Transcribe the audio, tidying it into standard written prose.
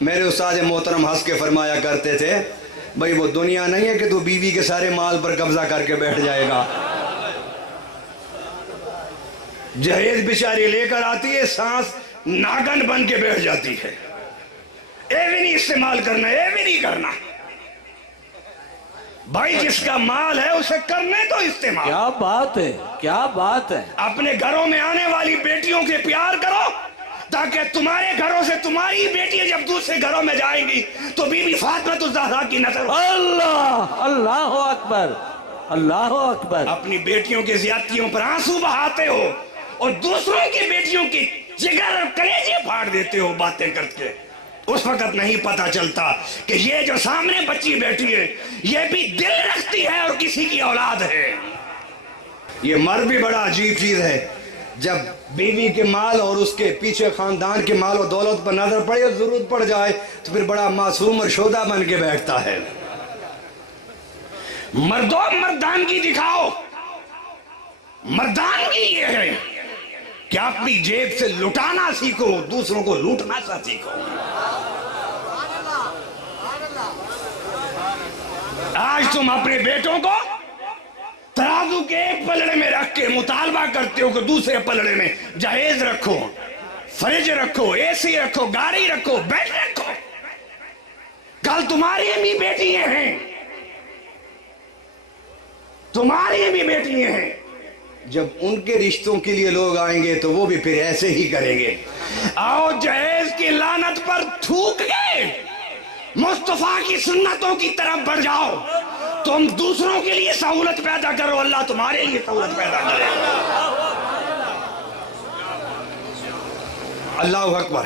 میرے استاد محترم ہنس کے فرمایا کرتے تھے، بھئی وہ دنیا نہیں ہے کہ تو بیوی کے سارے مال پر قبضہ کر کے بیٹھ جائے گا۔ جہیز بیچاری لے کر آتی ہے، سانس ناگن بن کے بیٹھ جاتی ہے، اے بھی نہیں استعمال کرنا، اے بھی نہیں کرنا۔ بھائی جس کا مال ہے اسے کرنے تو استعمال۔ کیا بات ہے، کیا بات ہے۔ اپنے گھروں میں آنے والی بیٹیوں کے پیار کرو، تاکہ تمہارے گھروں سے تمہاری بیٹی جب دوسرے گھروں میں جائیں گی تو بی بی فاطمہ الزہرا کی نظر۔ اللہ، اللہ اکبر، اللہ اکبر۔ اپنی بیٹیوں کے زیادتیوں پر آنسو بہاتے ہو اور دوسروں کی بیٹیوں کی جگر اور کلیجے پھاڑ دیتے ہو باتیں کر کے۔ اس وقت نہیں پتا چلتا کہ یہ جو سامنے بچی بیٹھی ہے یہ بھی دل رکھتی ہے اور کسی کی اولاد ہے۔ یہ مرد بھی بڑا عجیب چیز ہے، جب بیوی کے مال اور اس کے پیچھے خاندان کے مال و دولت پر نظر پڑے اور ضرورت پڑ جائے تو پھر بڑا معصوم اور شودہ بن کے بیٹھتا ہے۔ مردوں مردانگی دکھاؤ۔ مردانگی یہ ہے کہ اپنی جیب سے لٹانا سیکھو، دوسروں کو لوٹنا سا سیکھو۔ آج تم اپنے بیٹوں کو ترازو کے ایک پلڑے میں رکھ کے مطالبہ کرتے ہو کہ دوسرے پلڑے میں جہیز رکھو، فریج رکھو، اے سی رکھو، گاڑی رکھو، بیڈ رکھو۔ کل تمہاری بھی بیٹیاں ہیں، تمہاری بھی بیٹیاں ہیں، جب ان کے رشتوں کے لیے لوگ آئیں گے تو وہ بھی پھر ایسے ہی کریں گے۔ آؤ جہیز کی لعنت پر تھوک گئے، مصطفیٰ کی سنتوں کی طرف بڑھ جاؤ۔ تم دوسروں کے لیے سہولت پیدا کرو، اللہ تمہارے لیے سہولت پیدا کرے۔ اللہ اکبر۔